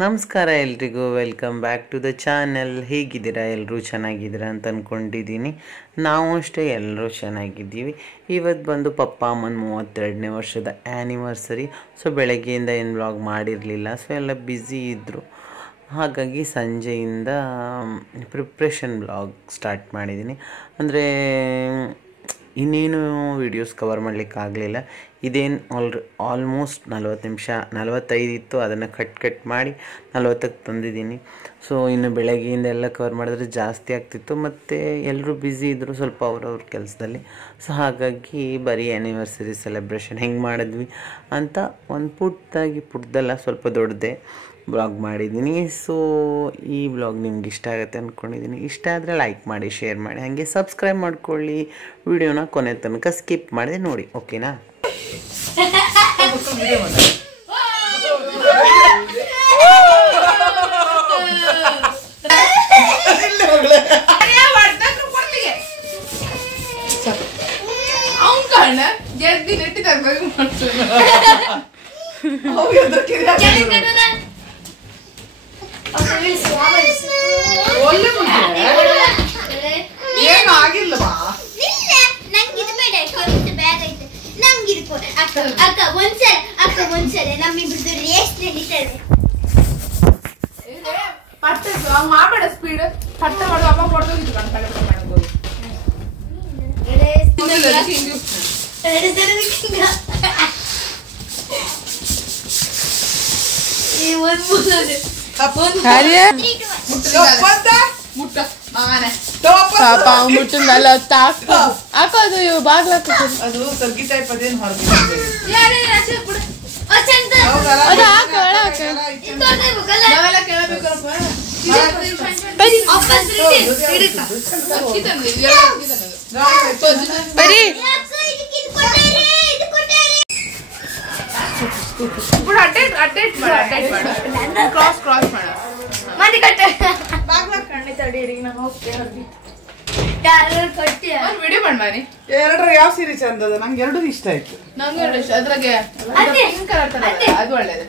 ನಮಸ್ಕಾರ ಎಲ್ರಿಗೂ, welcome back to the channel. ಹೇಗಿದ್ದೀರಾ? ಎಲ್ಲರೂ ಚೆನ್ನಾಗಿದ್ದೀರಾ ಅಂತ ಅಂದ್ಕೊಂಡಿದ್ದೀನಿ. ನಾವು ಅಷ್ಟೇ ಎಲ್ಲರೂ ಚೆನ್ನಾಗಿದ್ದೀವಿ. ಇವತ್ತು ಬಂದು ಪಪ್ಪ ಅಮ್ಮನ 32ನೇ ವರ್ಷದ ಆ್ಯನಿವರ್ಸರಿ. ಸೊ ಬೆಳಗ್ಗೆಯಿಂದ ಏನು ವ್ಲಾಗ್ ಮಾಡಿರಲಿಲ್ಲ. ಸೊ ಎಲ್ಲ ಬ್ಯುಸಿ ಇದ್ದರು. ಹಾಗಾಗಿ ಸಂಜೆಯಿಂದ ಪ್ರಿಪ್ರೇಷನ್ ವ್ಲಾಗ್ ಸ್ಟಾರ್ಟ್ ಮಾಡಿದ್ದೀನಿ. ಅಂದರೆ ಇನ್ನೇನು ವೀಡಿಯೋಸ್ ಕವರ್ ಮಾಡಲಿಕ್ಕಾಗಲಿಲ್ಲ. ಇದೇನು ಆಲ್ಮೋಸ್ಟ್ 40 ನಿಮಿಷ 45 ಇತ್ತು, ಅದನ್ನು ಕಟ್ ಮಾಡಿ 40ಕ್ಕೆ ತಂದಿದ್ದೀನಿ. ಸೊ ಇನ್ನು ಬೆಳಗ್ಗೆಯಿಂದ ಎಲ್ಲ ಕವರ್ ಮಾಡಿದ್ರೆ ಜಾಸ್ತಿ ಆಗ್ತಿತ್ತು. ಮತ್ತು ಎಲ್ಲರೂ ಬ್ಯುಸಿ ಇದ್ದರು ಸ್ವಲ್ಪ ಅವ್ರವ್ರ ಕೆಲಸದಲ್ಲಿ. ಸೊ ಹಾಗಾಗಿ ಬರೀ ಆ್ಯನಿವರ್ಸರಿ ಸೆಲೆಬ್ರೇಷನ್ ಹೆಂಗೆ ಮಾಡಿದ್ವಿ ಅಂತ ಒಂದು ಪುಟ್ಟದಲ್ಲ ಸ್ವಲ್ಪ ದೊಡ್ಡದೇ ಬ್ಲಾಗ್ ಮಾಡಿದ್ದೀನಿ. ಸೊ ಈ ಬ್ಲಾಗ್ ನಿಮ್ಗೆ ಇಷ್ಟ ಆಗುತ್ತೆ ಅಂದ್ಕೊಂಡಿದ್ದೀನಿ. ಇಷ್ಟ ಆದರೆ ಲೈಕ್ ಮಾಡಿ, ಶೇರ್ ಮಾಡಿ, ಹಾಗೆ ಸಬ್ಸ್ಕ್ರೈಬ್ ಮಾಡ್ಕೊಳ್ಳಿ. ವಿಡಿಯೋನ ಕೊನೆ ತನಕ ಸ್ಕಿಪ್ ಮಾಡಿದೆ ನೋಡಿ, ಓಕೆನಾ? ಮಾಡಬೇಡ ಸ್ಪೀಡ್ ಪಟ್ಟ ಮಾಡು. ಅಮ್ಮ ಕೊಡ್ದೋಗಿತ್ತು ಮುಟ್ಟಿಂದಲ್ಲ ಹಾಕೋದು ಬಾಗ್ಲ ಅದು ಸರ್ಗಿ ಟೈಪ್ ಅದೇನು ಎರಡರ ಯಾವ ಸೀರೆ ಚಂದ ಅದ? ನಂಗೆ ಎರಡು ಇಷ್ಟ ಆಯ್ತು. ನಂಗೆ ಎರಡು ಇಷ್ಟ. ಅದ್ರಾಗೆ ಪಿಂಕ್ ಕಲರ್ ತರ ಅದು ಒಳ್ಳೇದು.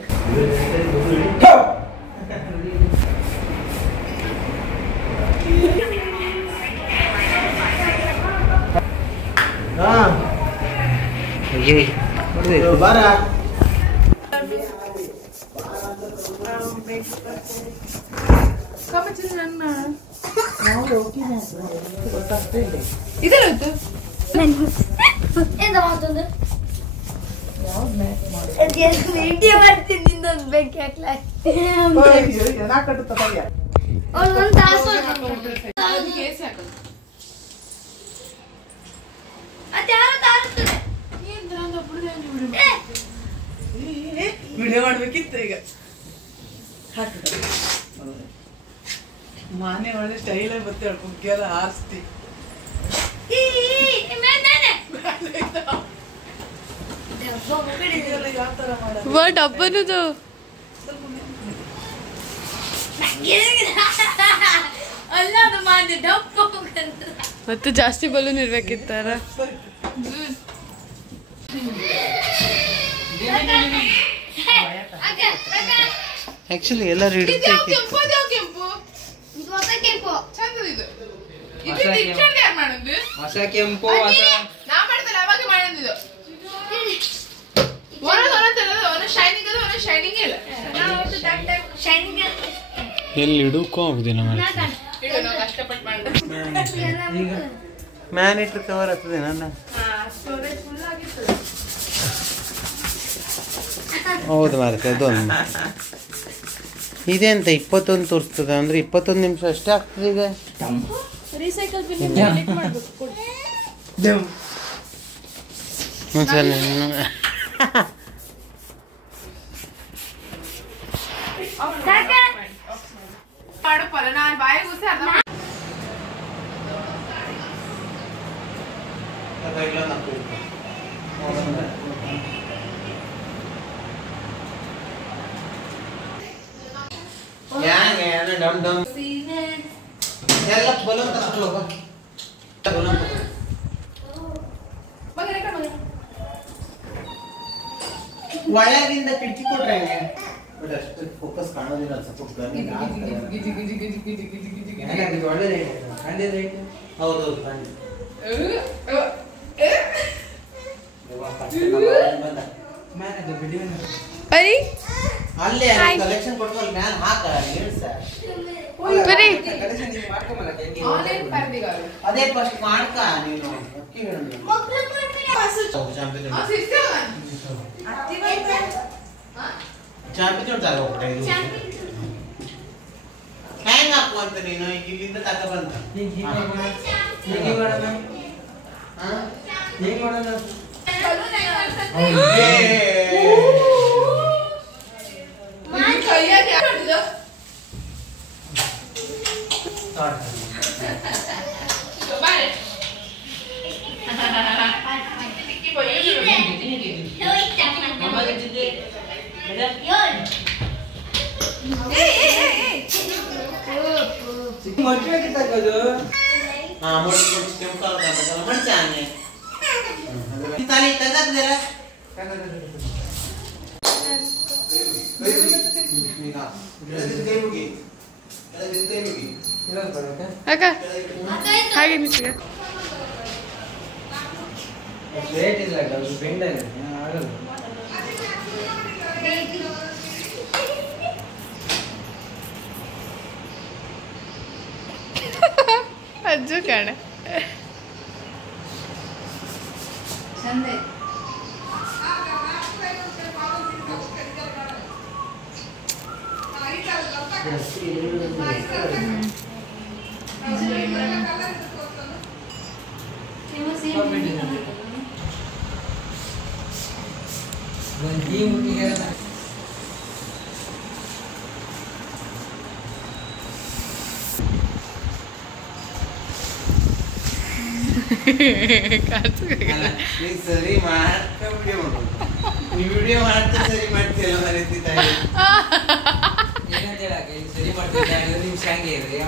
ವಿಡಿಯೋ ಮಾಡ್ಬೇಕಿತ್ತು ಈಗ. ಮಾನೆ ಒಳ್ಳೆ ಸ್ಟೈಲ್ ಬರ್ತೇಳ ಕುಗ್ಗೆಲ್ಲ ಆರಿಸ್ತಿ. ಡಬ್ಬನದು ಮತ್ತೆ ಜಾಸ್ತಿ ಬಲೂನ್ ಇರ್ಬೇಕಿತ್ತಾರ. ಆಕ್ಚುಲಿ ಎಲ್ಲರೂ ಎಲ್ಲಿ ಇಡಕ್ಕೂ ಆಗುದಿಲ್ಲ. ಮ್ಯಾನಿಟ್ರ್ ಕವರ್ ಆಗ್ತದೆ ನನ್ನ. ಹೌದು ಮಾರತ್ತೆ, ಅದೊಂದು ಇದೆ ಅಂತ 21 ತೋರಿಸ್ತದೆ. ಅಂದ್ರೆ 21 ನಿಮಿಷ ಅಷ್ಟೇ ಆಗ್ತದೆ. ಈಗ ಒಳಗಿಂದ ಕಿಟಕಿ ಕೊಟ್ರೆ ಫೋಕಸ್ ಕಾಣೋದಿಲ್ಲ ಸ್ವಲ್ಪ ಹೌದೌದು ಅಲ್ಲೇ ಕಲೆಕ್ಷನ್ ಕೊಟ್ಟು ಅಲ್ಲಿ ಮ್ಯಾಲ ಹಾಕ ಅದೇ ಫಸ್ಟ್ ಮಾಡ್ಕ ನೀನು ಚಾಂಪಿ ತೋಡ್ತಾರೆ ಹ್ಯಾಂಗ್ ಹಾಕು ಅಂತ ನೀನು ಇಲ್ಲಿಂದ ತಕ ಬಂತ ಹಾಗೆ ಅಜ್ಜು ಕಾಣ ಚಂದ ಸರಿ ಮಾಡ್ತಾ ವಿಡಿಯೋ ಮಾಡ್ತಾ ಸರಿ ಮಾಡ್ತೀಯಲ್ಲ ಮರೀತಿ ತಾಯಿ ಸರಿ ಮಾಡ್ತಿದ್ದೆ ನಿಮ್ ಶಾಂಗೆ ಇರ್ರಿ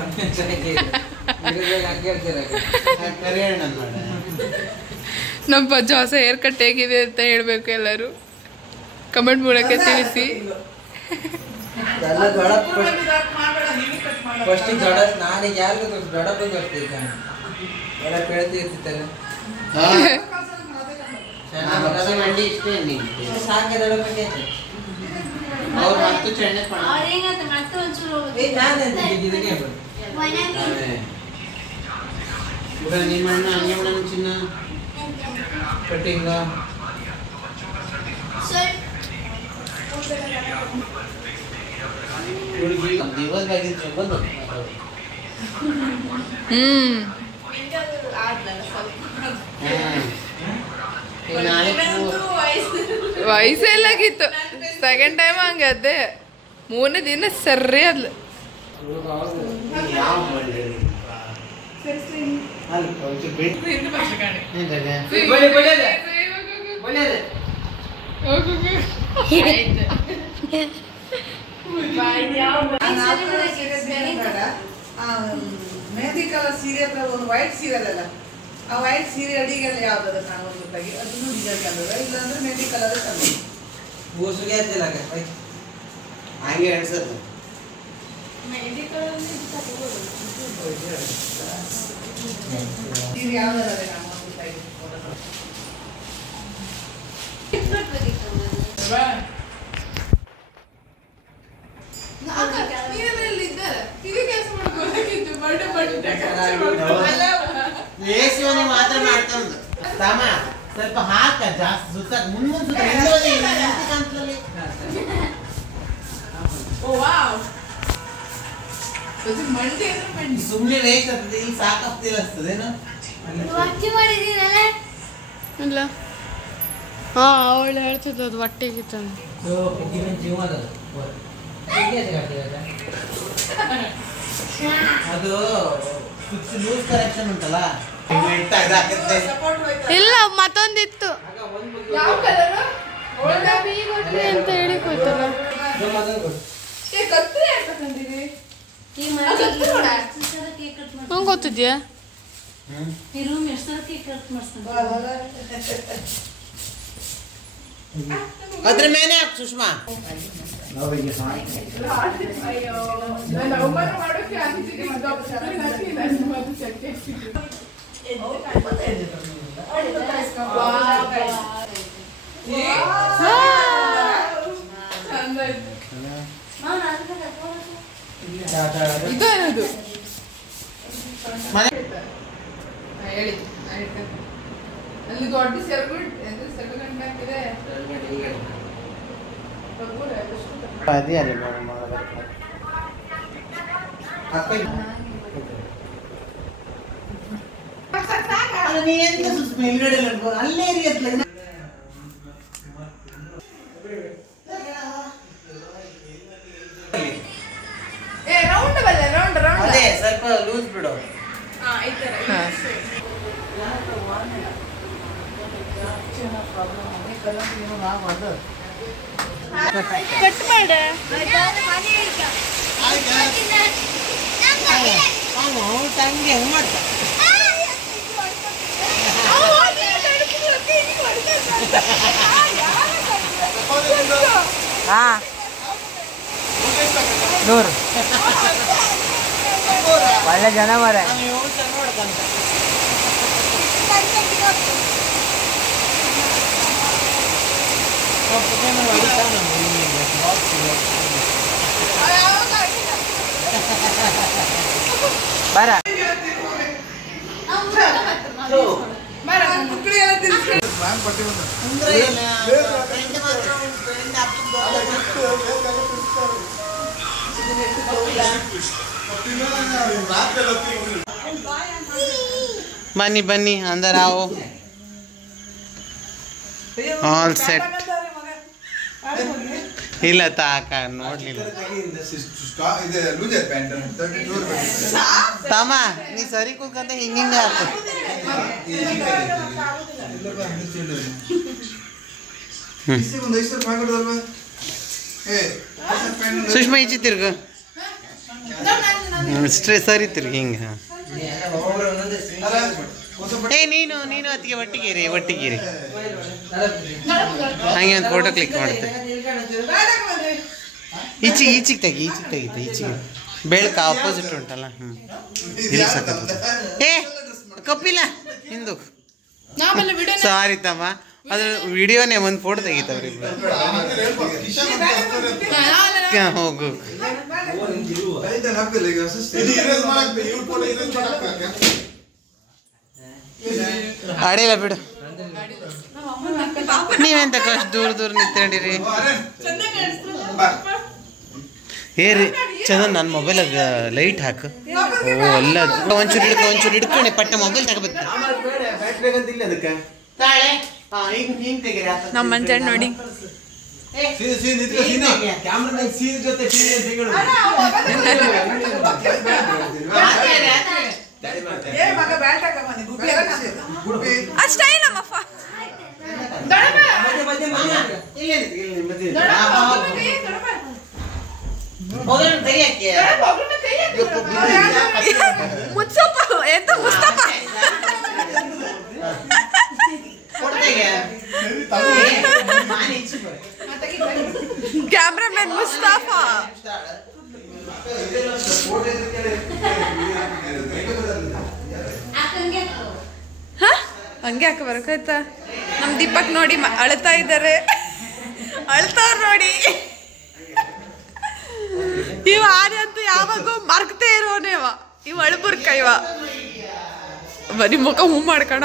ನಮ್ಮ ಪಜ್ಜ ಹೊಸ ಹೇರ್ ಕಟ್ ಹೇಗಿದೆ ಅಂತ ಹೇಳ್ಬೇಕು ಎಲ್ಲರೂ ಕಮೆಂಟ್ ಮೂಲಕ ತಿಳಿಸಿ ನಾನೀಗ ಯಾರಿಗೂ ದೊಡ್ಡಪ್ಪ ಬರ್ತಿದ್ದೆ ಎಲ್ಲ ಕೇಳ್ತಿರ್ತಿತ್ತಲ್ಲ ಸಾಕೆ ದೊಡ್ಡಪ್ಪ ಅವ್ರು ಮತ್ತು ಚೆಂಡೆ ನಿಮ್ಮ ಅಣ್ಣ ಹಂಗೆ ಚಿನ್ನ ಕಟ್ಟಿಂಗ ದಿವಸ ಆಗಿದ್ದು ಬಂದು ವಯಸ್ಸೆಲ್ಲಾಗಿತ್ತು ಸೆಕೆಂಡ್ ಟೈಮ್ ಹಂಗದ್ದೆ ಮೂರನೇ ದಿನ ಸರಿ ಅದ್ಲು ಮೆಹಂದಿ ಕಲರ್ ಸೀರೆ ಒಂದು ವೈಟ್ ಸೀರೆ ಅದಲ್ಲ ಆ ವೈಟ್ ಸೀರೆ ಅಡಿಗೆಲ್ಲ ಯಾವ್ದು ನಾನು ಗೊತ್ತಾಗಿ ಅದನ್ನು ಡಿಸೈನ್ ತಂದದ ಇಲ್ಲಾಂದ್ರೆ ಮೆಹಂದಿ ಕಲರ್ ತಂದೆ ಹಂಗೆ ಅನ್ಸದು ಸೀರೆ ಯಾವ್ದಲ್ಲ ನಾನು ಲೇಸಿವನಿ ಮಾತ್ರ ಮಾಡ್ತಂದು ತಮ್ಮ ಸ್ವಲ್ಪ ಹಾಕ ಜಾಸ್ತಿ ಸುತ್ತ ಮುಂದೆ ಸುಮ್ಮನೆ ರೇಸ್ ಆಗ್ತದೆ ಇಲ್ಲಿ ಸಾಕಾಗ್ತಿಲ್ಲ ಅನ್ಸ್ತದೇನು ಇಲ್ಲ ಹಾ ಅವಳು ಹೇಳ್ತಿದ್ದು ಅದು ಹೊಟ್ಟೆಗಿತ್ತು ಅದು ಲೂಸ್ ಕರೆಕ್ಷನ್ ಉಂಟಲ್ಲ ಇಲ್ಲ ಮತ್ತೊಂದಿತ್ತು ಅಂತ ಹೇಳಿ ಕೂತಲ್ಲ ನಂಗೆ ಗೊತ್ತಿದ್ಯಾ ಅದ್ರ ಮೇಲೆ ಹಾಕು ಸುಷ್ಮಾ. ಇದೇನದು ಹೇಳಿ ಅಲ್ಲಿ ದೊಡ್ಡ ಸೆರಗು ಗಂಟೆ ಹಾಕಿದೆ. ಅದೇ ಅಲ್ಲ ಅಲ್ಲೇ ಅದೇ ಸ್ವಲ್ಪ ಲೂಸ್ ಬಿಡು. ಕಟ್ ಮಾಡ ತಂಗಿ ಹೆಂಗ್ ಮಾಡ್ತಾ ನೂರು ಒಳ್ಳೆ ಜನ ಮರ ಬರ ಬನ್ನಿ ಬನ್ನಿ ಅಂದರ ಆಲ್ ಸೆಟ್ ಇಲ್ಲ ತಾಕ ನೋಡ್ಲಿಲ್ಲ ತಮ್ಮ ನೀ ಸರಿ ಕೂತ್ಕಂತ ಹಿಂಗಿಂಗ ಹಾಕು ಸುಷ್ಮಾ ಈಚೆ ತಿರ್ಗು ಸರಿ ತಿರ್ಗಿ ಹಿಂಗ ಏ ನೀನು ಅದಕ್ಕೆ ಒಟ್ಟಿಗೇರಿ ಹಂಗೆ ಒಂದು ಫೋಟೋ ಕ್ಲಿಕ್ ಮಾಡುತ್ತೆ. ಈಚಿಗೆ ತೆಗಿತೆ ಬೆಳಕ ಆಪೋಸಿಟ್ ಉಂಟಲ್ಲ. ಇಲ್ಲಿ ಸಾಕತ್ತ ಏ ಕಪ್ಪಿಲ್ಲ ಹಿಂದು ಸಾರಿ ತಮ್ಮ ಅದ್ರ ವಿಡಿಯೋನೇ ಒಂದು ಫೋಟೋ ತೆಗಿತಾವ್ರಿ. ಹೋಗು ಅಡಿಲ್ಲ ಬಿಡು. ನೀವೆಂತ ಕಷ್ಟ ದೂರ ನಿಂತ್ಕೊಂಡಿರಿ. ಏ ರೀ ಚಂದನ್ ನನ್ನ ಮೊಬೈಲಾಗ ಲೈಟ್ ಹಾಕು. ಓ ಅಲ್ಲ ಒಂಚೂರು ಹಿಡ್ಕೊಂಡೆ ಪಟ್ಟ ಮೊಬೈಲ್ ತಗೋಬೇಕು. ನಮ್ಮ ಮಂಜಣ್ಣ ನೋಡಿ ಅಷ್ಟೇ ನಮ್ಮಪ್ಪ ಮುಚ್ಚಪ್ಪ ಎಂತ ಮುಸ್ತಪ್ಪ ಕ್ಯಾಮ್ರಾಮನ್ ಮುಸ್ತಫಾ ಹಂಗೆ ಯಾಕೆ ಬರಕಾಯ್ತಾ. ನಮ್ ದೀಪಕ್ ನೋಡಿ ಅಳ್ತಾ ಇದ್ದಾರೆ, ಅಳ್ತಾವ್ರು ನೋಡಿ. ಇವ ಆರ್ಯ ಅಂತೂ ಯಾವಾಗೂ ಮರ್ಕ್ತೇ ಇರೋನೇವ, ಇವ ಅಳ್ಬುರ್ಕ ಇವ ಬರೀ ಮುಖ ಹೂ ಮಾಡ್ಕಣ.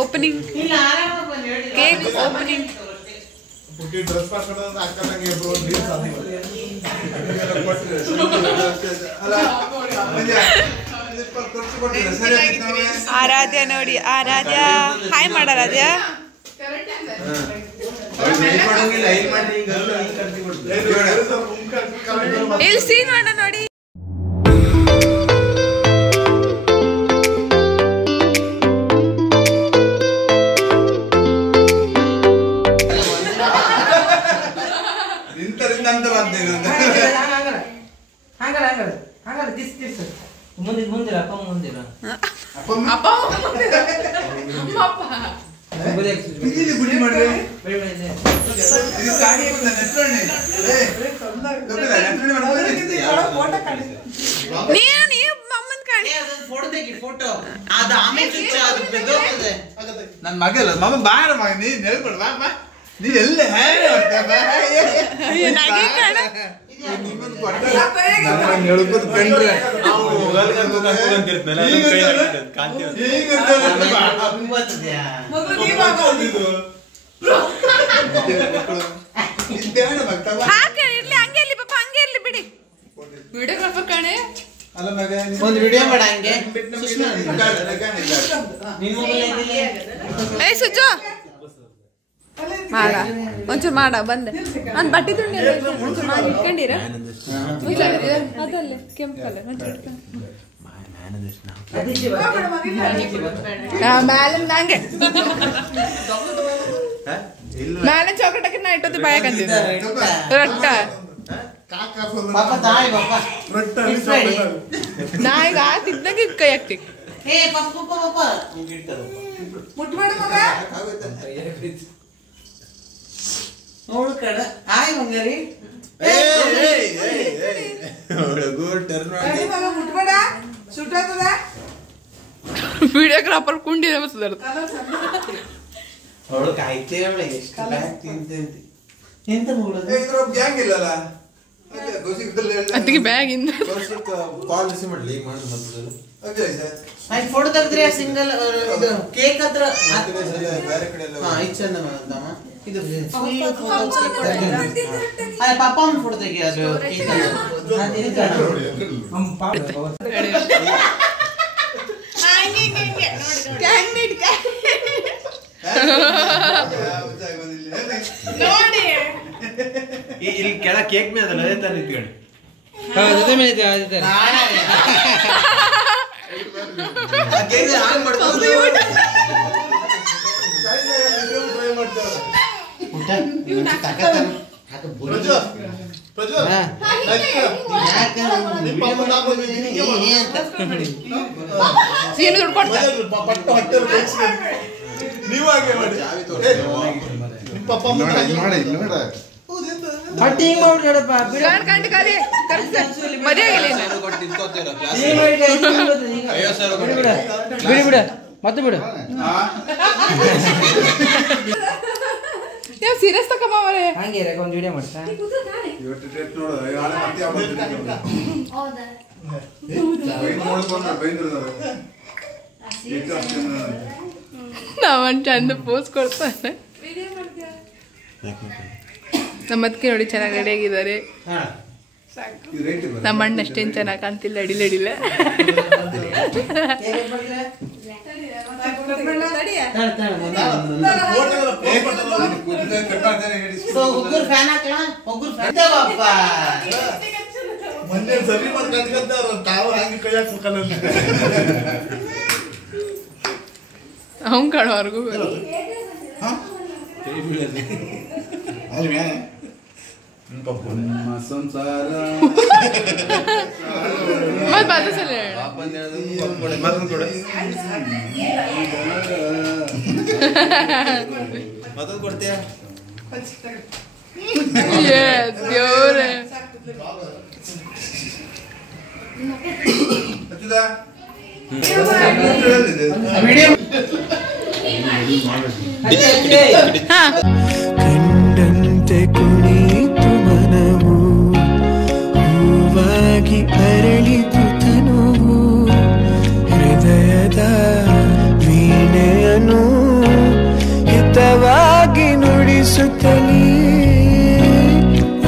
ಓಪನಿಂಗ್ ಕೇಕ್ ಓಪನಿಂಗ್ ಆರಾಧ್ಯ ನೋಡಿ, ಆರಾಧ್ಯ ಹಾಯ್ ಮಾಡ ಆರಾಧ್ಯ. ಇಲ್ಲಿ ಸೀನ್ ಮಾಡ ನೋಡಿ. ನನ್ನ ಮಗ ಅಲ್ಲ ಮಮ್ಮ ಬಾರ ಮಗ ನೀನ್ ಹೇಳ್ಕೊಡು ಬಾಪ ನೀನ್ ಎಲ್ಲ ಬಿಡಿ ವಿಡಿಯೋಗ್ರಾಫರ್ ಕಣೆ ಒಂದು ವಿಡಿಯೋ ಮಾಡ ಹಂಗೆ ಏ ಸುಜ್ಜು ಮಾಡ ಒಂಚೂರು ಮಾಡ ಬಂದೆ ನಾನು ಬಟ್ಟೆ ತುಂಡಿ ಒಂಚೂರು ಮಾಡಿ ಇಟ್ಕೊಂಡಿರ ಅದಲ್ಲೇ ಕೆಂಪು ಕಲರ್ ಮ್ಯಾಲೆ ನಂಗೆ ಮ್ಯಾಲೆ ಚಾಕ್ಲೇಟ್ ಹಾಕಿ ನಾ ಇಟ್ಟದ್ದು ಬಾಯಕಂತಿದ್ದೆ ರೊಟ್ಟ ನಾ ಈಗ ತಿಂದಾಗ ಕೈ ಹಾಕ್ತಿ ನೋಡು ಕಡ ಆಯ್ ಮಂಗರಿ ವಿಡಿಯೋಗ್ರಾಫರ್ ಕುಂಡಿ ಬರ್ತದ ಅವಳು ಕಾಯ್ತೇವಳ ಎಷ್ಟು ಬ್ಯಾಗ್ ತಿಂತೇಂತಿ ಎಂತ ಮಾಡೋದು ಗ್ಯಾಂಗ್ ಇಲ್ಲಲ್ಲ ಅದಕ್ಕೆ ಬ್ಯಾಗ್ ಇಂದ ಫೋಟೋ ತೆಗೆದ್ರೆ ಸಿಂಗಲ್ ಇದು ಕೇಕ್ ಹತ್ರ ಚಂದ ಮಾಡಮ್ಮ ಇದು ಪಾಪ ಒಂದು ಫೋಟೋ ತೆಗಿ ಅದು ನೋಡಿ ಇಲ್ಲಿ ಕೆಳ ಕೇಕ್ ಮೇಲೆ ಅದಲ್ಲ ಅದೇ ತರ ನಿಂತ್ಕೊಂಡು ಮತ್ತೆ ಬಿಡು ಸೀರಿಯಸ್ ತಕ ಮಾವರೆ ಹಂಗೆ ಒಂದು ವಿಡಿಯೋ ಮಾಡ್ತಾ ನಾವೊಂದು ಚಂದ ಪೋಸ್ ಕೊಡ್ತಾನೆ ನಮ್ಮ ಅದಕ್ಕೆ ನೋಡಿ ಚೆನ್ನಾಗಿ ರೆಡಿ ಆಗಿದ್ದಾರೆ ನಮ್ಮ ಅಣ್ಣ ಅಷ್ಟೇನು ಚೆನ್ನಾಗಿ ಕಾಣ್ತಿಲ್ಲ ಅಡಿಲ್ಲ ಅವ್ನು ಕಾಣೋವರೆಗೂ ಸಂಸಾರ ಮತ್ತೆ ಸಲ ಮತ್ತೊಂದು ಕೊಡ್ತೀಯ ದೇವ್ರೆ ಕಂಡಂತೆ ಕುಣಿತು ಮನವು ಹೂವಾಗಿ ಅರಳಿತು ತನುವು ಹೃದಯದ ವೀಣೆಯನ್ನು ಹಿತವಾಗಿ ನುಡಿಸುತ್ತಲೀ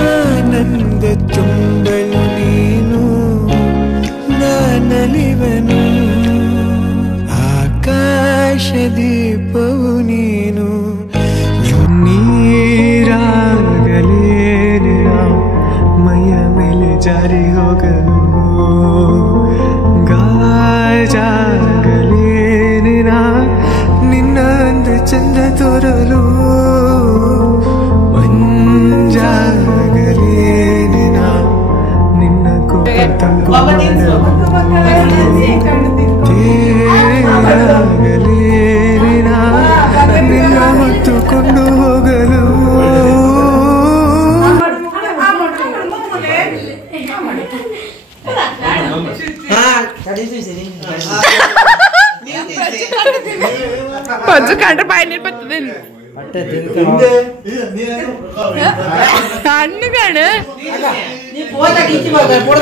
ಆನಂದ ತುಂಬಲು ನೀನು ನಾನಲಿವನು ಆಕಾಶ ದೀಪವು ನೀನು ನೀರಾಗಲೇ ಸುಜು ಕಂಡ್ರೆ ಬಾಯಿ ನೀರು ಬರ್ತದೆ ಕಣ್ಣು ಕಣ್ಣು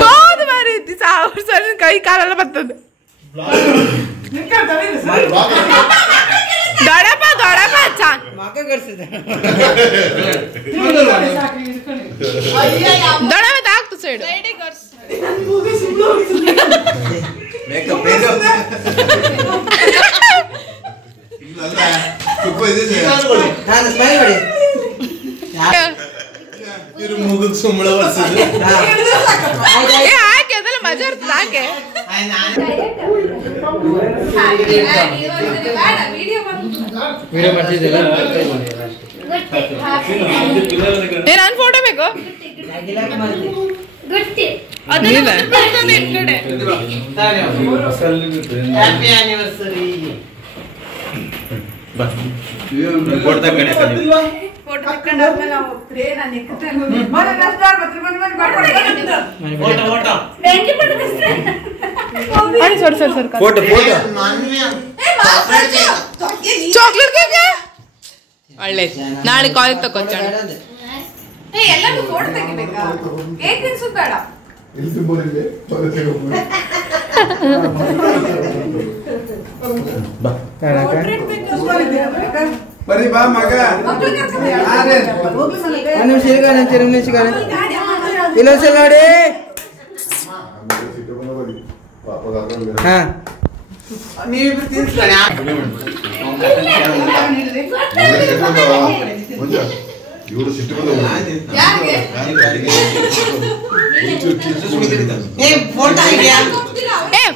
ಹೌದು ಮಾರೀತಿ ಸಾವಿರ ಸಲ ಕೈ ಕಾಲೆಲ್ಲ ಬರ್ತದೆ ದೊಡಪ್ಪ ದೊಡಪ್ಪ ಚಾನ್ ದೊಡಪ್ಪ ತಾಕ್ತು ಸೈಡ್ ಆಕೆ ಅದೆಲ್ಲ ಮಜಾ ಇರ್ತದೆ ಆಕೆ ನಾನು ಫೋಟೋ ಬೇಕು ಚಾಕ್ಲೇಟ್ ಕೇಕ್ ಒಳ್ಳೆ ನಾಳೆ ಕಾಲೇಜ್ ತಗೋತಾಳ ಎಲ್ಲರೂ ಫೋಟೋ ತೆಗಿಬೇಕಾ ಕೇಕ್ ತಿನ್ಸೋದು ಬೇಡ ಬರೀ ಬಾ ಮಗ ನೀವಿಬ್ರು ತಿನ್ಸ್ಕೊಳ್ಳಿ ಇವರು ಸಿಟ್ಟು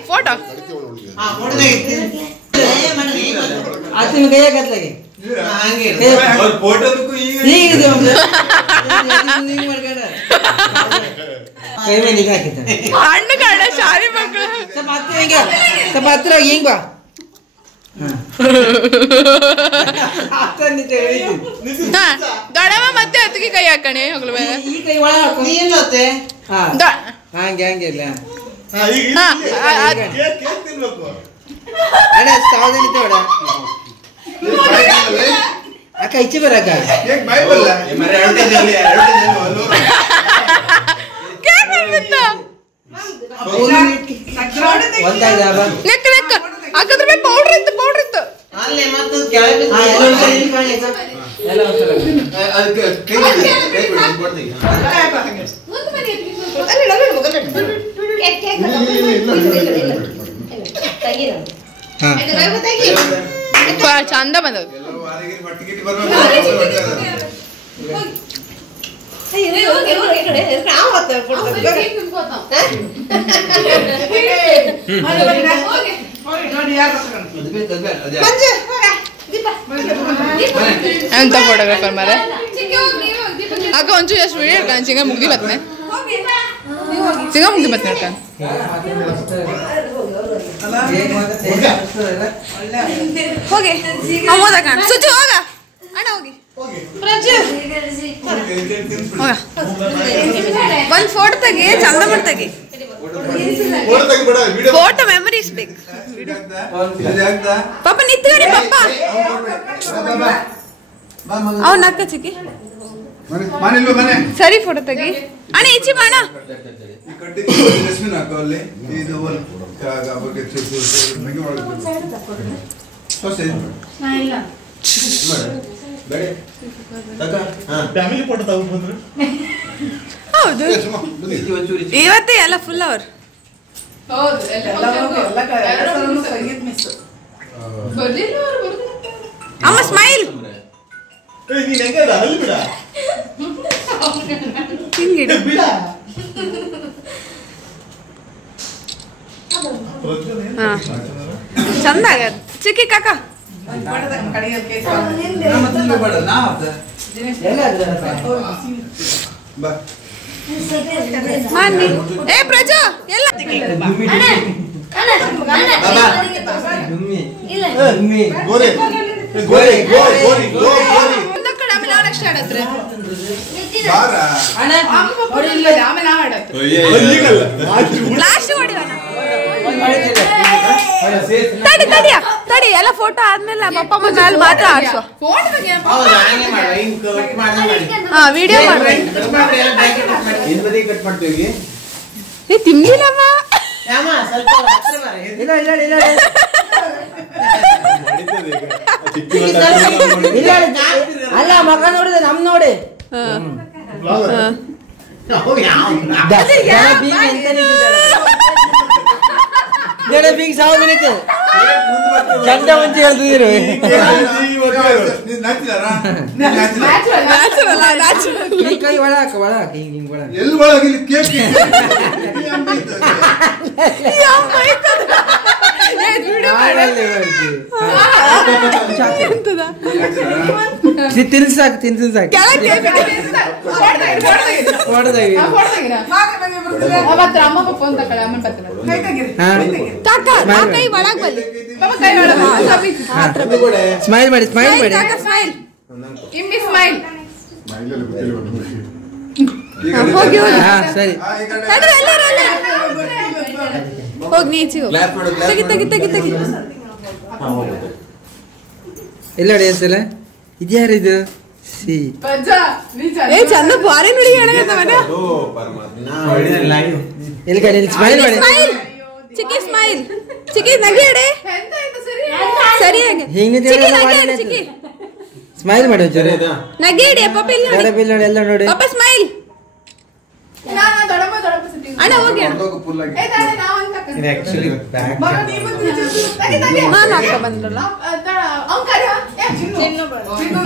ಫೋಟೋ ಹಣ್ಣು ಕಾಣ ಶಾಲೆ ಮಕ್ಕಳು ಸ್ವಲ್ಪ ಹತ್ರ ಹಿಂಗ್ ಬಾ ದೊಡವ ಮತ್ತೆ ಅದಕ್ಕೆ ಕೈ ಹಾಕಣೆ ಹೋಗ್ಲು ಈ ಕೈ ಒಳಗೆ ಹಂಗೆ ಹಂಗೆ ಇಲ್ಲ ಅಣ್ಣ ಸಾವಧಾನಿತ ಬೇಡ ಅಕ್ಕ ಇಚ್ಚೆ ಬರಕ್ಕ ಹಾಗಾದ್ರೆ ಪೌಡರ್ ಇತ್ತು ಪೌಡರ್ ಇತ್ತು ಚಂದ ಬಂದದ ಎಂತ ಫೋಟೋಗ್ರಾಫರ್ ಮಾರ ಅಕ್ಕ ಒಂಚೂರು ಎಷ್ಟು ವಿಡಿಯೋ ಇಡ್ತಾನೆ ಚಿಂಗ ಮುಗ್ದಿ ಬತ್ತನೆ ಚಿಂಗ ಮುಗ್ದಿ ಬತ್ತನೆ ಇಡ್ತಾನೆ ಹೋಗಿ ಅಮ್ಮೋದ ಕಾಣ ಸುಜು ಹೋಗ ಅಣ್ಣ ಹೋಗಿ ಒಂದ್ ಫೋಟೋ ತೆಗಿ ಚಂದ ಮಾಡಿ ತೆಗಿ ಫೋಟೋ ಮೆಮರೀಸ್ ಬೇಕು ಪಾಪ ನಿಂತ್ಕಡಿ ಪಾಪ ಅವ್ನ ಅಕ್ಕ ಚಿಕ್ಕಿ ಸರಿ ಫೋಟೋ ತೆಗಿ ಅಣ್ಣ ಈಚಿ ಬಾಣ ಹೌದು ಇವತ್ತೇ ಎಲ್ಲ ಫುಲ್ ಅವ್ರು ಅಮ್ಮ ಸ್ಮೈಲ್ ಹಿಂಗಿಡು ಚಂದ ಆಗದ ಚಿಕ್ಕಿ ಕಾಕ ಮಾನ್ನಿ ಏ ಪ್ರಜಾ ಎಲ್ಲ ಆಮೇಲೆ ತಡಿ ತಡಿಯ ತಡಿ ಎಲ್ಲ ಫೋಟೋ ಆದ್ಮೇಲೆ ಪಪ್ಪ ಮೇಲೆ ಮಾತ್ರ ಆಡ್ಸೋ. ಹಾ ವಿಡಿಯೋ ಮಾಡ್ರಿ. ಏ ತಿಂದಿಲ್ಲಮ್ಮ. ಅಲ್ಲ ಮಗ ನೋಡಿದೆ ನಮ್ ನೋಡಿ ಬೀಗ ಸಾವು ಮಿನಿಟ್ ಚಂದ ಮುಂಚೆ ಹೇಳ್ತಿದ್ದೀರಿ. ಕೈ ಒಳ ಹಾಕ ಒಳ ಹಾಕ ಹಿಂಗ್ ಒಳ ಎಲ್ಲಿ ಒಳಗಿಲ್ಲಿ ಕೇಕ್ ತಿನ್ಸಾಕ್ ತಿನ್ಸಾಕ್ ಸ್ಮೈಲ್ ಮಾಡಿ ಸ್ಮೈಲ್ ಮಾಡಿ ಸರಿ ಹೋಗಿ ನೀಚಿ ತೆಗಿ ತೆಗಿ ತೆಗಿ ತೆಗಿ. ಎಲ್ಲ ನೋಡಿ ಸಲ ಇದ್ಯಾರಿದು ಸಿ ಏ ಚಂದ ಬಾರಿ ನುಡಿ ಹೇಳಗತ್ತವನ. ಎಲ್ಲಿ ಕಡೆ ಸ್ಮೈಲ್ ಮಾಡಿ ಚಿಕ್ಕಿ ಸ್ಮೈಲ್ ಚಿಕ್ಕಿ ನಗಿ ಎಡೆ ಸರಿಯಾಗಿ ಚಿಕ್ಕಿ ನಗಿ ಎಡೆ ಚಿಕ್ಕಿ ಸ್ಮೈಲ್ ಮಾಡಿ ಒಂಚೂರು ನಗಿ ಎಡೆ ಪಪ್ಪ ಇಲ್ಲ ನೋಡಿ ಎಲ್ಲ ನೋಡಿ ಪಪ್ಪ ಸ್ಮೈಲ್ ಅಣ್ಣ ಹೋಗಿ ಅಣ್ಣ ನಾನು ಅಕ್ಕ ಬಂದ್ರಲ್ಲ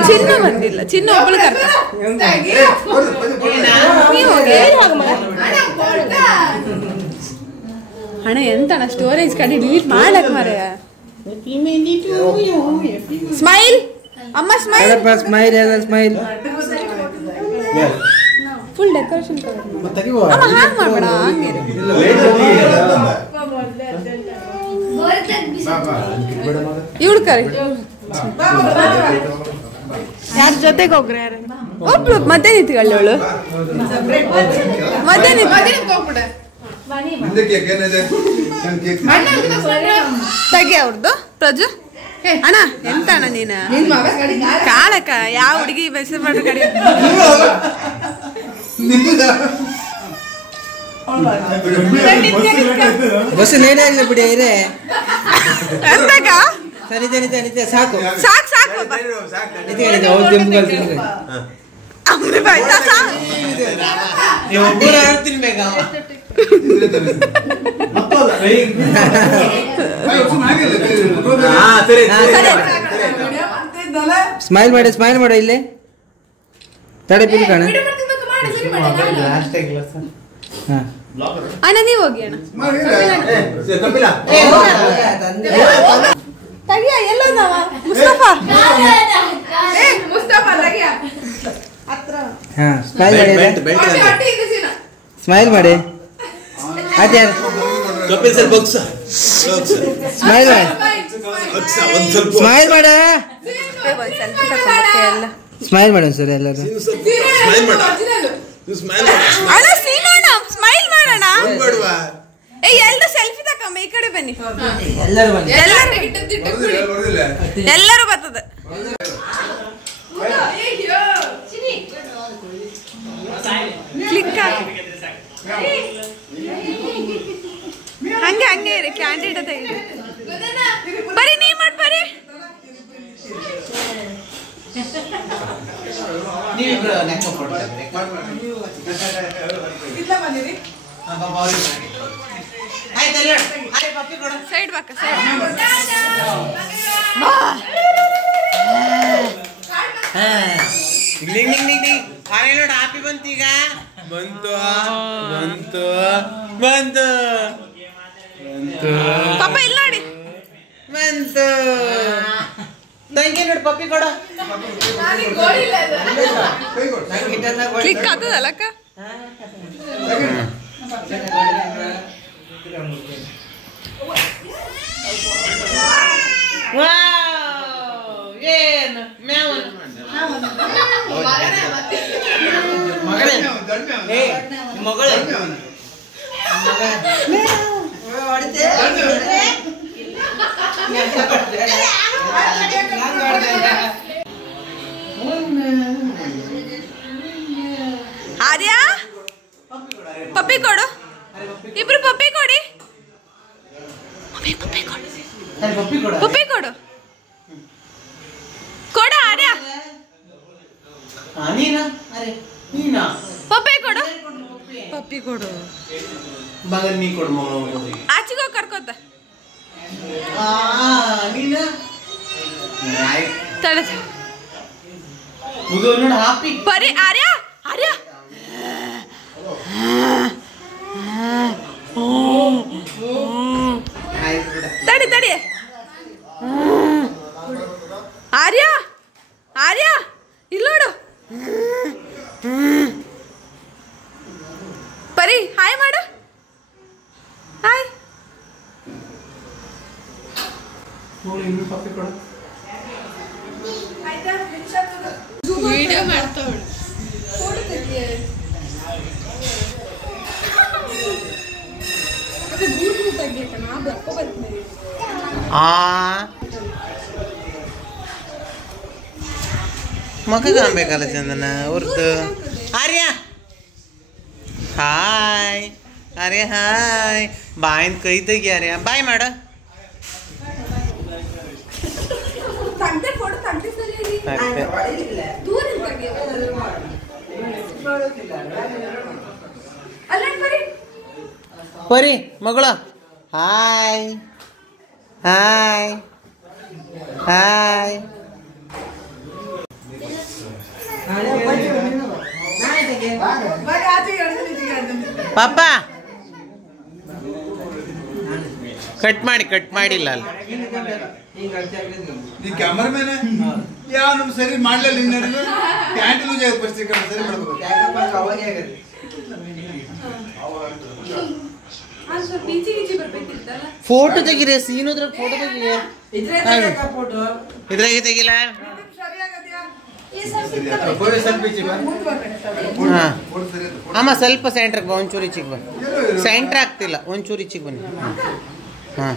ಚಿನ್ನ ಬಂದಿಲ್ಲ ಚಿನ್ನ ಒಬ್ಬಳು ಕರ್ತ ಅಣ್ಣ ಎಂತಣ್ಣ ಸ್ಟೋರೇಜ್ ಕಡೆ ಡಿಲೀಟ್ ಮಾಡಕ್ ಮಾರೆ. ಸ್ಮೈಲ್ ಅಮ್ಮ ಸ್ಮೈಲ್ ಸ್ಮೈಲ್ ಎಲ್ಲ ಸ್ಮೈಲ್ ಫುಲ್ ಡೆಕೋರೇಷನ್ ಅಮ್ಮ ಹಾಗೆ ಮಾಡ್ಬೇಡ ಹಂಗೆ ಇವಳು ಕರಿ ಯಾರ ಜೊತೆಗೆ ಹೋಗ್ರೆ ಯಾರು ಒಬ್ಳು ಮಧ್ಯ ನಿಂತ್ಕೊಳ್ಳಿ ಅವಳು ಮಧ್ಯ ನಿಂತ್ಕೊಂಡ್ಬಿಡ ತೆಗಿ ಅವ್ರದ್ದು ಪ್ರಜು. ಅಣ್ಣ ಎಂತ ಅಣ್ಣ ನೀನು ಕಾಳಕ ಯಾವ ಹುಡುಗಿ ಮೆಸೇಜ್ ಮಾಡ್ರಿ ಕಡೆ ಬಸ್ ನೇರೇ ಆಗಲಿ ಬಿಡಿ ಇದೆ ಎಂತಕ ಸರಿ ನಿತ್ಯ ಸಾಕು ಸಾಕು ಸಾಕು ಅಮ್ಮಿ ಬಾಯ್ತಾ ಸ್ಮೈಲ್ ಮಾಡಿ ಸ್ಮೈಲ್ ಮಾಡು ಇಲ್ಲಿ ತಡೆ ಬಿಲ್ ಕಾಣ. ಅಣ್ಣ ನೀವು ಹೋಗಿ ಅಣ್ಣ ತಗಿಯ ಎಲ್ಲ ಮುಸ್ತಫಾ ಮುಸ್ತಫಾ ತಗಿಯ ಹಾ ಸ್ಮೈಲ್ ಮಾಡಿ ಅದೇ ಸ್ಮೈಲ್ ಮಾಡಿ ಸ್ಮೈಲ್ ಮಾಡ ಸ್ಮೈಲ್ ಮಾಡಿ ಒಂದ್ಸರಿ ಎಲ್ಲರೂ ಅಣ್ಣ ಸೀನಣ್ಣ ಸ್ಮೈಲ್ ಮಾಡೋಣ. ಏ ಎಲ್ಲರೂ ಸೆಲ್ಫಿ ತಕಮ್ಮ ಈ ಕಡೆ ಬನ್ನಿ ಎಲ್ಲರೂ ಬನ್ನಿ ಎಲ್ಲರೂ ಬರ್ತದೆ. ಕ್ಲಿಕ್ ಹಂಗೆ ಹಂಗೆ ಇರಿ ಕ್ಯಾಂಡಿಡೇಟ್ ತೆಗಿ ಬರೀ ನೀ ಮಾಡಿ ಬರೀ ಸೈಡ್ ಬಾಕ ಸೈಡ್ ನೋಡಿ ಹಾಪಿ ಬಂತು ಈಗ ಬಂತು ಬಂತು ಬಂತು ಬಂತು ಪಾಪ ಇಲ್ಲ ನೋಡಿ ಬಂತು ತಂಗಿ ನೋಡಿ ಪಪ್ಪಿ ಕೊಡು ಕ್ಲಿಕ್ ಆಗ್ತದಲ್ಲ ಅಕ್ಕ. ಏನು ಮಗಳು ಆರ್ಯ ಪಪ್ಪಿ ಕೊಡು, ಇಬ್ರು ಪಪ್ಪಿ ಕೊಡಿ, ಪಪ್ಪಿ ಕೊಡು ಕೊಡ ಆರ್ಯ, ಪಪ್ಪಿ ಕೊಡು, ಪಪ್ಪಿ ಕೊಡು, ನೀ ಕೊಡು, ಆಚೆಗೆ ಹೋಗಿ ಕರ್ಕೋತ ತಡ ಬರೀ ಆರ್ಯ ಆರ್ಯ ತಡಿ ತಡಿ ಆರ್ಯ ಆರ್ಯ ಇಲ್ಲಿ ನೋಡು ಪರಿ ಹಾಯ್ ಮಾಡು, ಹಾಯ್ ವಿಡಿಯೋ ಮಾಡ್ತಾವಳು. ಮಗ ಕಾಣ್ಬೇಕಲ್ಲ ಚಂದನ ಅವ್ರದ್ದು. ಆರ್ಯ ಹಾಯ್, ಆರ್ಯ ಹಾಯ್, ಬಾಯಿಂದ ಕೈ ತೆಗಿ ಆರ್ಯ, ಬಾಯ್ ಮಾಡ. ಪರಿ ಮಗಳ ಹಾಯ್ ಹಾಯ್ ಹಾಯ್. ಪಾಪ ಕಟ್ ಮಾಡಿಲ್ಲ ಅಲ್ಲ ನೀ ಕ್ಯಾಮರಾ ಮ್ಯಾನ್ ಯಾವ ನಮ್ ಸರಿ ಮಾಡ್ಲಿಲ್ಲ ಇನ್ನ ಪ್ಯಾಂಟ್ ಲೂಸ್ ಆಗಿ ಪರಿಸ್ಥಿತಿ ಸರಿ ಮಾಡ್ಬೇಕು. ಫೋಟೋ ತೆಗಿರಿ, ಸೀನುದ್ರಾಗ ಫೋಟೋ ತೆಗಿ, ಇದ್ರಾಗೆ ತೆಗಿಲ್ಲ. ಅಮ್ಮ ಸ್ವಲ್ಪ ಸೆಂಟ್ರಿಗೆ ಬಾ, ಒಂಚೂರು ಈಚಿಗೆ ಬಾ, ಸೆಂಟ್ರ್ ಆಗ್ತಿಲ್ಲ, ಒಂಚೂರು ಈಚಿಗೆ ಬನ್ನಿ. ಹಾಂ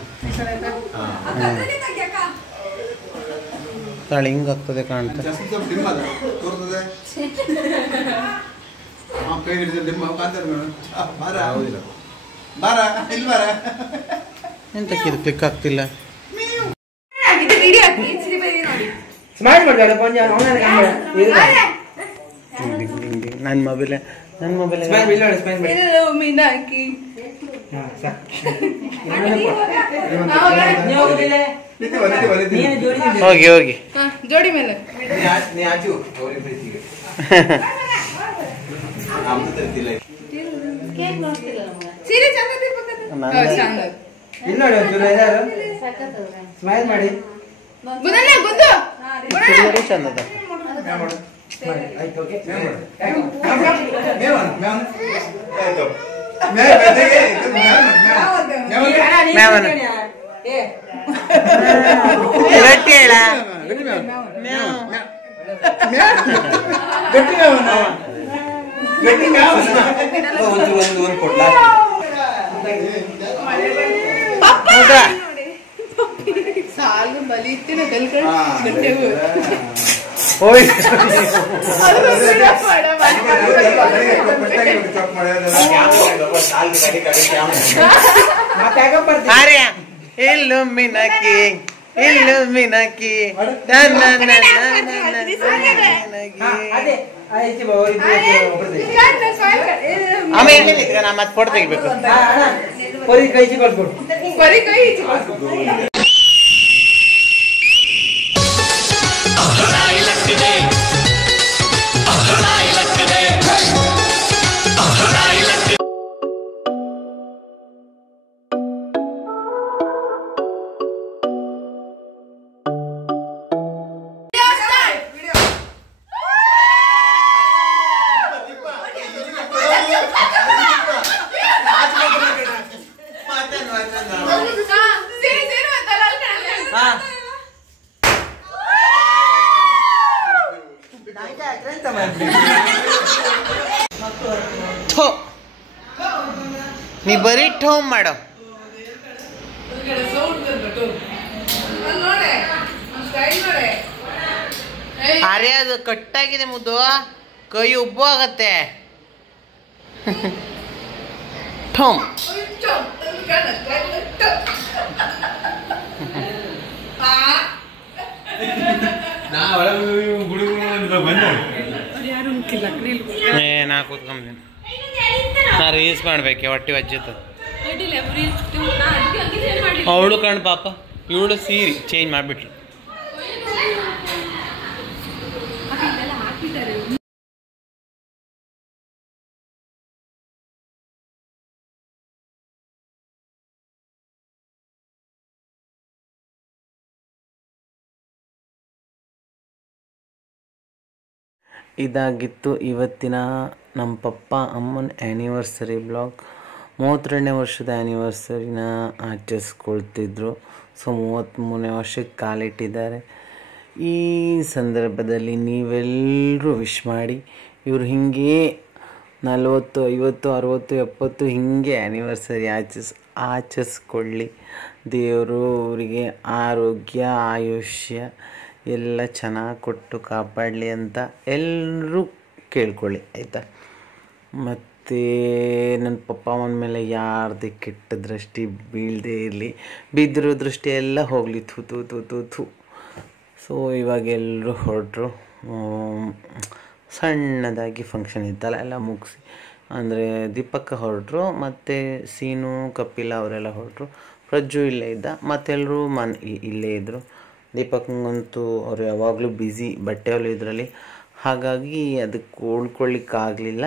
ತಾಳಿ ಹಿಂಗಾಗ್ತದೆ ಕಾಣ್ತದೆ. ಕೈ ಹಿಡಿದು ಡಿಮ್ಮ ಬಾರ ಬಾರ ಇಲ್ಲಿ ಬಾರ. ಎಂತಕ್ಕಿದು ಕ್ಲಿಕ್ ಆಗ್ತಿಲ್ಲ. ಸ್ಮೈಲ್ ಮಾಡ್ಬೇಡ ಕೊಂಚ ನನ್ನ ಮೊಬೈಲ್ ಸ್ಮೈಲ್ ಇಲ್ಲ ಸ್ಮೈಲ್ ಮಾಡಿ ಮೀನಾಕಿ ಹೋಗಿ ಜೋಡಿ ಮೇಲೆ ಸೀರೆ ಚಂದ ಇಲ್ಲ ಸ್ಮೈಲ್ ಮಾಡಿ ಚಂದದ. ಗಟ್ಟಿ ಹೇಳ ಸಾಲು ಬಲಿತಿನ ಗಲ್ಕಡೆ ಓಯ್ ಆರ್ಯ ಇಲ್ಲು ಮಿನಕಿ ಆಮೇಲೆ ನಾ ಮತ್ತೆ ಫೋಟೋ ತೆಗಿಬೇಕು. ಕೈ ಕೊಟ್ಬಿಡು ನೀ ಬರೀ ಠೋಮ್ ಮಾಡೋ. ಅರೆ ಅದು ಕಟ್ಟಾಗಿದೆ ಮುದ್ದು, ಕೈ ಉಬ್ಬು ಆಗತ್ತೆ. ಠೋಮ್ ನಾ ಕೂತ್ಕೊಂತೀನಿ. ನಾ ರೀಲ್ಸ್ ಮಾಡ್ಬೇಕೆ ಹೊಟ್ಟೆ ವಜ್ಜಿತ್ತು. ಅವಳು ಕಣ್ ಪಾಪ, ಇವಳು ಸೀರೆ ಚೇಂಜ್ ಮಾಡಿಬಿಟ್ರು. ಇದಾಗಿತ್ತು ಇವತ್ತಿನ ನಮ್ಮ ಪಪ್ಪ ಅಮ್ಮನ ಆ್ಯನಿವರ್ಸರಿ ಬ್ಲಾಗ್. 32ನೇ ವರ್ಷದ ಆ್ಯನಿವರ್ಸರಿನ ಆಚರಿಸ್ಕೊಳ್ತಿದ್ರು. ಸೊ 33ನೇ ವರ್ಷಕ್ಕೆ ಕಾಲಿಟ್ಟಿದ್ದಾರೆ. ಈ ಸಂದರ್ಭದಲ್ಲಿ ನೀವೆಲ್ಲರೂ ವಿಶ್ ಮಾಡಿ, ಇವರು ಹೀಗೆ 40, 50, 60, 70 ಹೀಗೆ ಆ್ಯನಿವರ್ಸರಿ ಆಚರಿಸ್ಕೊಳ್ಳಿ. ದೇವರು ಅವರಿಗೆ ಆರೋಗ್ಯ ಆಯುಷ್ಯ ಎಲ್ಲ ಚೆನ್ನಾಗಿ ಕೊಟ್ಟು ಕಾಪಾಡಲಿ ಅಂತ ಎಲ್ಲರೂ ಕೇಳ್ಕೊಳ್ಳಿ, ಆಯಿತಾ. ಮತ್ತು ನನ್ನ ಪಪ್ಪ ಅಮ್ಮನ ಮೇಲೆ ಯಾರದೇ ಕೆಟ್ಟ ದೃಷ್ಟಿ ಬೀಳದೇ ಇರಲಿ, ಬಿದ್ದಿರೋ ದೃಷ್ಟಿ ಎಲ್ಲ ಹೋಗಲಿ, ಥೂ ಥೂ ಥೂ ಥೂ ಥೂ. ಸೊ ಇವಾಗ ಎಲ್ಲರೂ ಹೊರಟರು. ಸಣ್ಣದಾಗಿ ಫಂಕ್ಷನ್ ಇತ್ತಲ್ಲ, ಎಲ್ಲ ಮುಗಿಸಿ ಅಂದರೆ ದೀಪಕ್ಕ ಹೊರಟರು, ಮತ್ತು ಸೀನು ಕಪಿಲ ಅವರೆಲ್ಲ ಹೊರಟರು. ಪ್ರಜ್ಜು ಇಲ್ಲೇ ಇದ್ದ, ಮತ್ತೆಲ್ಲರೂ ಇಲ್ಲೇ ಇದ್ದರು. ದೀಪಕ್ಕಂಗಂತೂ ಅವ್ರು ಯಾವಾಗಲೂ ಬ್ಯುಸಿ ಬಟ್ಟೆ ಹೊಲಿಯೋದ್ರಲ್ಲಿ, ಹಾಗಾಗಿ ಅದಕ್ಕೆ ಉಳ್ಕೊಳ್ಳಿಕ್ಕಾಗಲಿಲ್ಲ.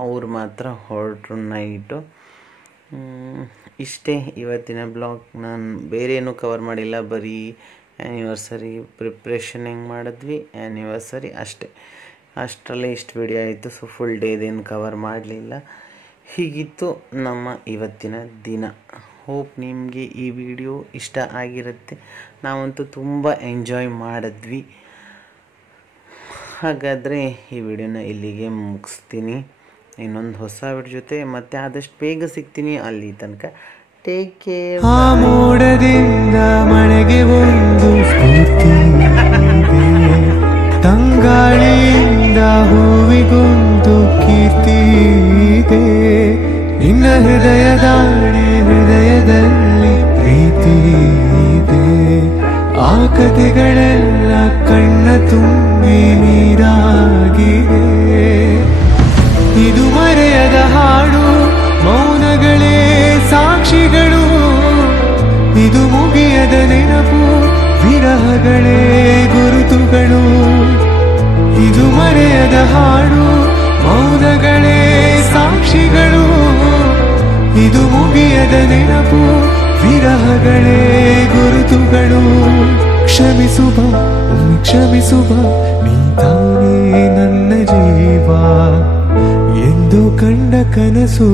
ಅವ್ರು ಮಾತ್ರ ಹೊರಟರು ನೈಟು. ಇಷ್ಟೇ ಇವತ್ತಿನ ಬ್ಲಾಗ್. ನಾನು ಬೇರೆ ಏನೂ ಕವರ್ ಮಾಡಿಲ್ಲ, ಬರೀ ಆ್ಯನಿವರ್ಸರಿ ಪ್ರಿಪ್ರೇಷನ್ ಹೆಂಗೆ ಮಾಡಿದ್ವಿ, ಆ್ಯನಿವರ್ಸರಿ ಅಷ್ಟೇ. ಅಷ್ಟರಲ್ಲೇ ಇಷ್ಟು ವಿಡಿಯೋ ಆಯಿತು. ಸೊ ಫುಲ್ ಡೇದೇನು ಕವರ್ ಮಾಡಲಿಲ್ಲ. ಹೀಗಿತ್ತು ನಮ್ಮ ಇವತ್ತಿನ ದಿನ. ಹೋಪ್ ನಿಮಗೆ ಈ ವಿಡಿಯೋ ಇಷ್ಟ ಆಗಿರುತ್ತೆ. ನಾವಂತೂ ತುಂಬ ಎಂಜಾಯ್ ಮಾಡಿದ್ವಿ. ಹಾಗಾದರೆ ಈ ವಿಡಿಯೋನ ಇಲ್ಲಿಗೆ ಮುಗಿಸ್ತೀನಿ. ಇನ್ನೊಂದು ಹೊಸ ವಿಡಿಯೋ ಜೊತೆ ಮತ್ತೆ ಆದಷ್ಟು ಬೇಗ ಸಿಗ್ತೀನಿ. ಅಲ್ಲಿ ತನಕ ಟೇಕ್ ಕೇರ್. ಆ ಮೋಡದಿಂದ ಮಳೆಗೆ ಒಂದು ಸ್ಫೂರ್ತಿ ಇದೆ, ತಂಗಾಳಿಯಿಂದ ಹೂವಿಗೊಂದು ಕೀರ್ತಿ ಇದೆ. ನಿನ್ನ ಹೃದಯದಲ್ಲಿ ಪ್ರೀತಿ ಇದೆ. ಆ ಕಥೆಗಳೆಲ್ಲ ಕಣ್ಣ ತುಂಬಿ ನೀರಾಗಿದೆ. ಇದು ಮರೆಯದ ಹಾಡು, ಮೌನಗಳೇ ಸಾಕ್ಷಿಗಳು. ಇದು ಮುಗಿಯದ ನೆನಪು, ವಿರಹಗಳೇ ಗುರುತುಗಳು. ಇದು ಮರೆಯದ ಹಾಡು, ಮೌನಗಳೇ ಸಾಕ್ಷಿಗಳು. ಇದು ಮುಗಿಯದ ನೆನಪು, ವಿರಹಗಳೇ ಗುರುತುಗಳು. ಕ್ಷಮಿಸುವ ಕ್ಷಮಿಸುವ, ನೀ ತಾನೇ ನನ್ನ ಜೀವ ಎಂದು ಕಂಡ ಕನಸು